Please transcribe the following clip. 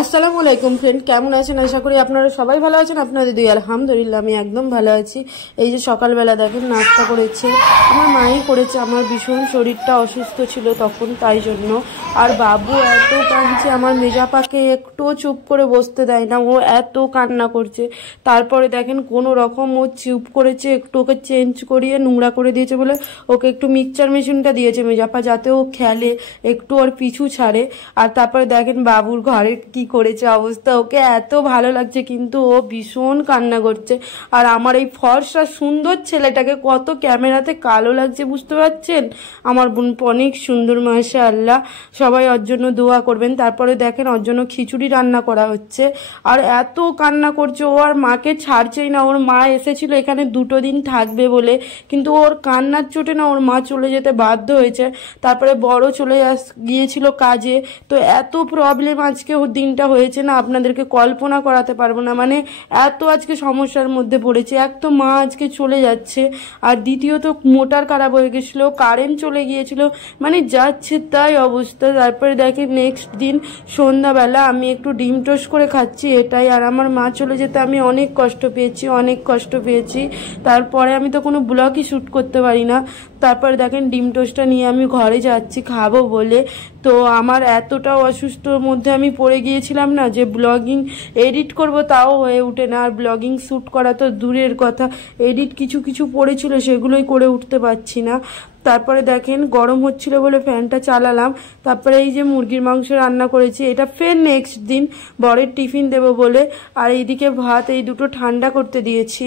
আসসালামু আলাইকুম ফ্রেন্ড, কেমন আছেন? আশা করি আপনারা সবাই ভালো আছেন। আপনাদের দুই আলহামদুলিল্লাহ আমি একদম ভালো আছি। এই যে সকালবেলা দেখেন নাস্তা করেছে, আমার মাই করেছে। আমার ভীষণ শরীরটা অসুস্থ ছিল তখন, তাই জন্য। আর বাবু এত কাঁদছে, আমার মেজাপাকে একটু চুপ করে বসতে দেয় না, ও এত কান্না করছে। তারপরে দেখেন কোনো রকম ও চুপ করেছে, একটু ওকে চেঞ্জ করিয়ে নোংরা করে দিয়েছে বলে ওকে একটু মিক্সচার মেশিনটা দিয়েছে মেজাপা, যাতে ও খেলে, একটু ওর পিছু ছাড়ে। আর তারপরে দেখেন বাবুর ঘরে কি করেছে অবস্থা, ওকে এত ভালো লাগছে কিন্তু ও ভীষণ কান্না করছে। আর আমার এই ফর্সা সুন্দর ছেলেটাকে কত ক্যামেরাতে কালো লাগছে বুঝতে পারছেন? আমার বোন অনেক সুন্দর মাশাআল্লাহ, সবাই ওর জন্য দোয়া করবেন। তারপরে দেখেন ওর জন্য খিচুড়ি রান্না করা হচ্ছে, আর এত কান্না করছে, ও আর মাকে ছাড়ছেই না। ওর মা এসেছিল এখানে 2 দিন থাকবে বলে, কিন্তু ওর কান্নার চোটে না ওর মা চলে যেতে বাধ্য হয়েছে। তারপরে বড় চলে গিয়েছিল কাজে, তো এত প্রবলেম আজকে ওর দিনটা হয়েছে না, আপনাদেরকে কল্পনা করাতে পারবো না। মানে এত আজকে সমস্যার মধ্যে পড়েছে। এক তো মা আজকে চলে যাচ্ছে, আর দ্বিতীয়ত মোটর খারাপ হয়ে গেছিলো, কারেন্ট চলে গিয়েছিল, মানে যাচ্ছে তাই অবস্থা। তারপরে দেখে নেক্সট দিন সন্ধ্যাবেলা আমি একটু ডিম টোস্ট করে খাচ্ছি এটাই। আর আমার মা চলে যেতে আমি অনেক কষ্ট পেয়েছি, অনেক কষ্ট পেয়েছি। তারপরে আমি তো কোনো ব্লগই শ্যুট করতে পারি না। তারপরে দেখেন ডিম টোস্টটা নিয়ে আমি ঘরে যাচ্ছি খাবো বলে। তো আমার এতটাও অসুস্থর মধ্যে আমি পড়ে গিয়েছিলাম না যে ব্লগিং এডিট করব তাও হয়ে ওঠে না, আর ব্লগিং শ্যুট করা তো দূরের কথা, এডিট কিছু কিছু পড়েছিল সেগুলোই করে উঠতে পারছি না। তারপরে দেখেন গরম হচ্ছিল বলে ফ্যানটা চালালাম। তারপরে এই যে মুরগির মাংস রান্না করেছি, এটা ফের নেক্সট দিন বরের টিফিন দেবো বলে। আর এইদিকে ভাত এই দুটো ঠান্ডা করতে দিয়েছি।